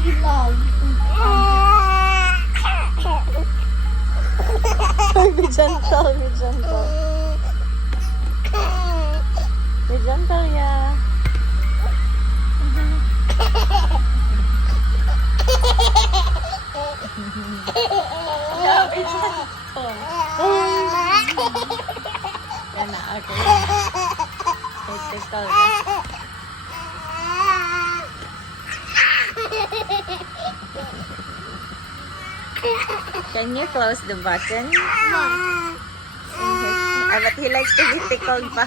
He loves. Be gentle, be gentle. Be gentle, yeah. Yeah, be gentle. Yan na, okay. Critical. Can you close the button? But he likes to be tickled pa.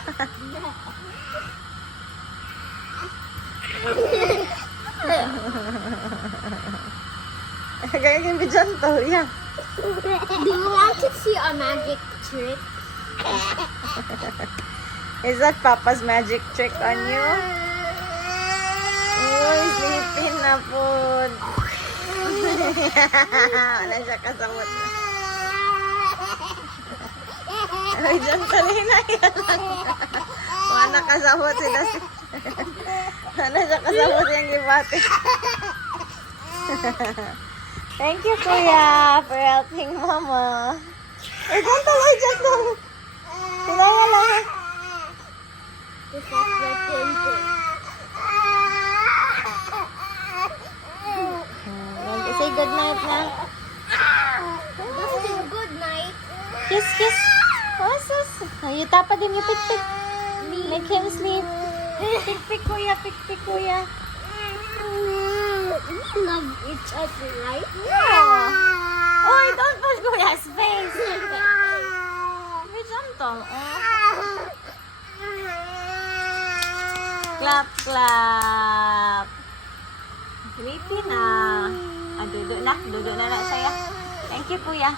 Kaya can be gentle, yeah. Do you want to see a magic trick? Is that Papa's magic trick on you? Uy, sleeping na po. Wala siya kasabot. Uy, gentle na yan. Wala kasabot sila. Wala siya kasabot yung gibate. Thank you, Kuya, for helping Mama. Eh, gentle, ay, gentle. Kailangan lang. Say good night na. This is good night. Kiss, kiss. Oh, sus. You tapa din yung pik-pik. Make him sleep. Pik-pik, Kuya. Pik-pik, Kuya. We love each other, right? Yeah. Oh, don't push Kuya's face. Be gentle. Oh. Clap, clap. Sleepy na. Ah, dudo na. Dudo na na siya. Thank you, Kuya.